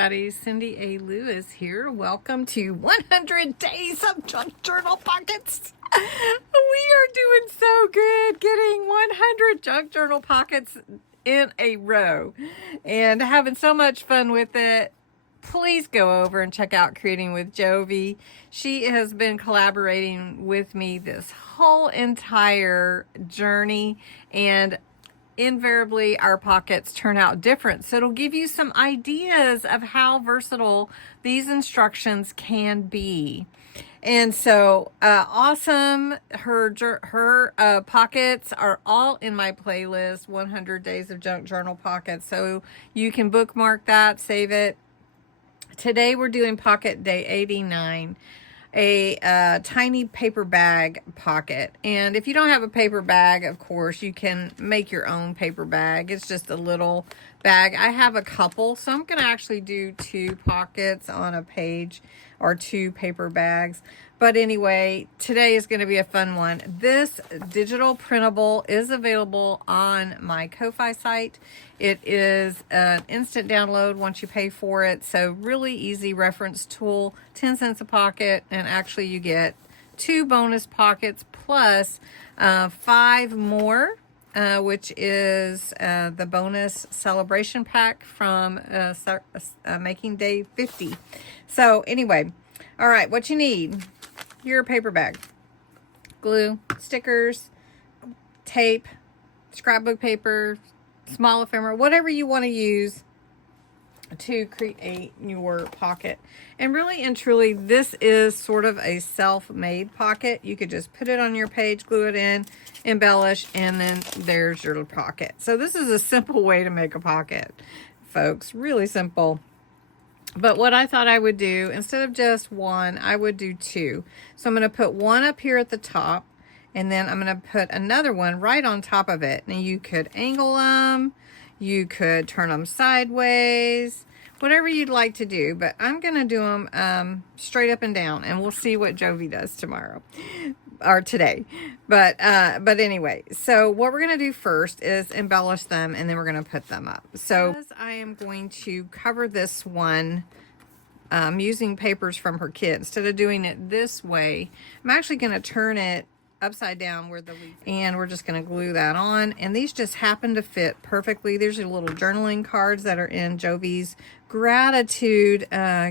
everybody. Cindy A. Lewis here. Welcome to 100 Days of Junk Journal Pockets. We are doing so good getting 100 junk journal pockets in a row and having so much fun with it. Please go over and check out Creating with Jovi. She has been collaborating with me this whole entire journey, and invariably our pockets turn out different. So it'll give you some ideas of how versatile these instructions can be. And so awesome. Her pockets are all in my playlist, 100 Days of Junk Journal Pockets. So you can bookmark that, save it. Today we're doing pocket day 89. A tiny paper bag pocket. And if you don't have a paper bag, of course, you can make your own paper bag. It's just a little bag. I have a couple, so I'm going to actually do 2 pockets on a page, or 2 paper bags. But anyway, today is going to be a fun one. This digital printable is available on my Ko-Fi site. It is an instant download once you pay for it. So really easy reference tool, 10 cents a pocket, and actually you get 2 bonus pockets plus 5 more, which is the bonus celebration pack from Making Day 50. So anyway, all right, what you need: your paper bag, glue, stickers, tape, scrapbook paper, small ephemera, whatever you want to use to create your pocket. And really and truly, this is sort of a self-made pocket. You could just put it on your page, glue it in, embellish, and then there's your little pocket. So this is a simple way to make a pocket, folks. Really simple. But what I thought I would do, instead of just one, I would do 2. So I'm going to put one up here at the top, and then I'm going to put another one right on top of it. Now you could angle them, you could turn them sideways, whatever you'd like to do. But I'm going to do them straight up and down, and we'll see what Jovi does tomorrow or today. But anyway, so what we're going to do first is embellish them, and then we're going to put them up. So I am going to cover this one using papers from her kit. Instead of doing it this way, I'm actually going to turn it upside down where the leaf, and we're just going to glue that on. And these just happen to fit perfectly. There's your little journaling cards that are in Jovi's gratitude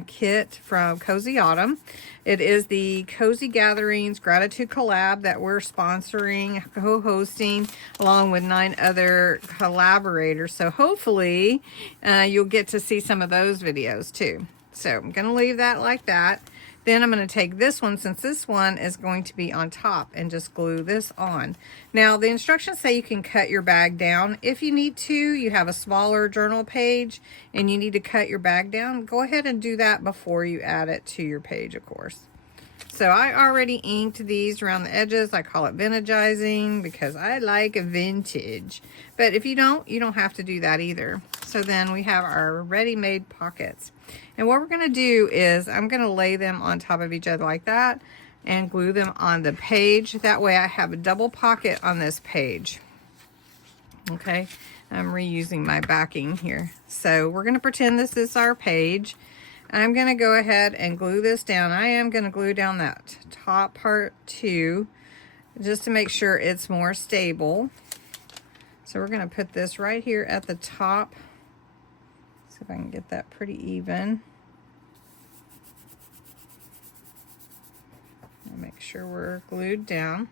kit from Cozy Autumn. It is the Cozy Gatherings Gratitude Collab that we're sponsoring, co-hosting, along with 9 other collaborators. So hopefully you'll get to see some of those videos too. So I'm going to leave that like that. Then I'm going to take this one, since this one is going to be on top, and just glue this on. Now, the instructions say you can cut your bag down. If you need to, you have a smaller journal page and you need to cut your bag down, go ahead and do that before you add it to your page, of course. So I already inked these around the edges. I call it vintagizing because I like vintage. But if you don't have to do that either. So then we have our ready-made pockets. And what we're going to do is I'm going to lay them on top of each other like that and glue them on the page. That way I have a double pocket on this page. Okay, I'm reusing my backing here. So we're going to pretend this is our page. I'm going to go ahead and glue this down. I am going to glue down that top part too, just to make sure it's more stable. So we're going to put this right here at the top. See if I can get that pretty even. Make sure we're glued down.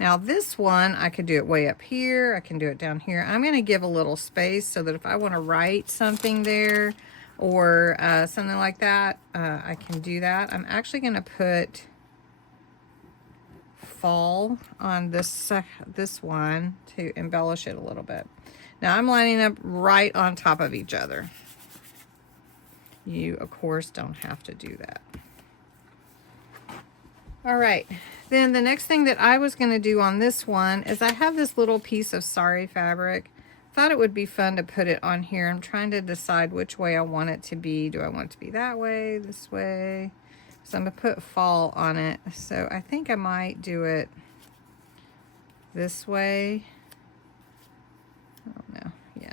Now this one, I could do it way up here. I can do it down here. I'm going to give a little space so that if I want to write something there, or something like that, I can do that. I'm actually going to put fall on this one to embellish it a little bit. Now I'm lining up right on top of each other. You, of course, don't have to do that. All right, then the next thing that I was going to do on this one is I have this little piece of sari fabric. Thought it would be fun to put it on here. I'm trying to decide which way I want it to be. Do I want it to be that way, this way? So I'm going to put fall on it. So I think I might do it this way. I don't know. Yeah,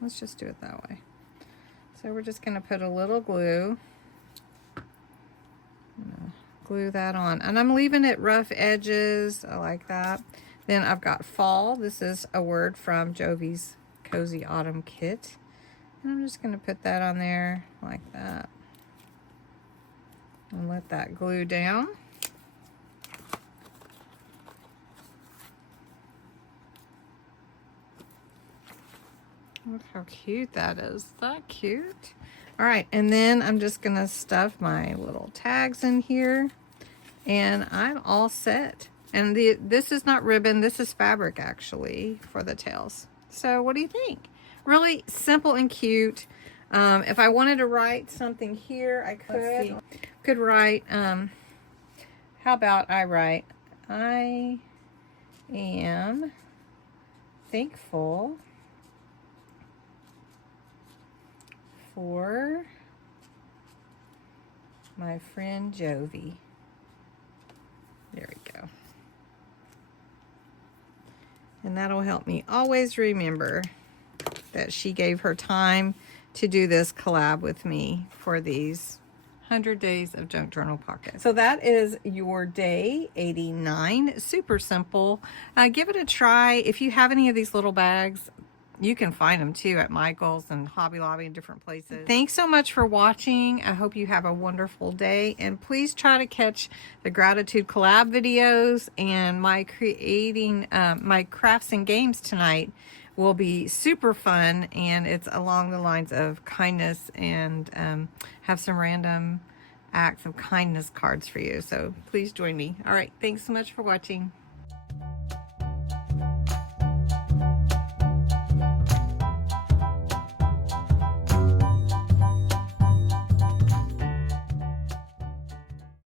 let's just do it that way. So So we're just going to put a little glue. Glue that on. And I'm leaving it rough edges. I like that. Then I've got fall. This is a word from Jovi's Cozy Autumn Kit. And I'm just going to put that on there like that. And let that glue down. Look how cute that is. Is that cute? All right, and then I'm just gonna stuff my little tags in here, and I'm all set. And this is not ribbon, this is fabric actually for the tails. So what do you think? Really simple and cute. If I wanted to write something here, I could write, how about I write, I am thankful for my friend Jovi. There we go. And that'll help me always remember that she gave her time to do this collab with me for these 100 days of junk journal pockets. So that is your day 89. Super simple. Give it a try. If you have any of these little bags, you can find them too at Michael's and Hobby Lobby and different places. Thanks so much for watching. I hope you have a wonderful day. And please try to catch the Gratitude Collab videos, and my creating my crafts and games tonight will be super fun. And it's along the lines of kindness, and have some random acts of kindness cards for you. So please join me. All right. Thanks so much for watching.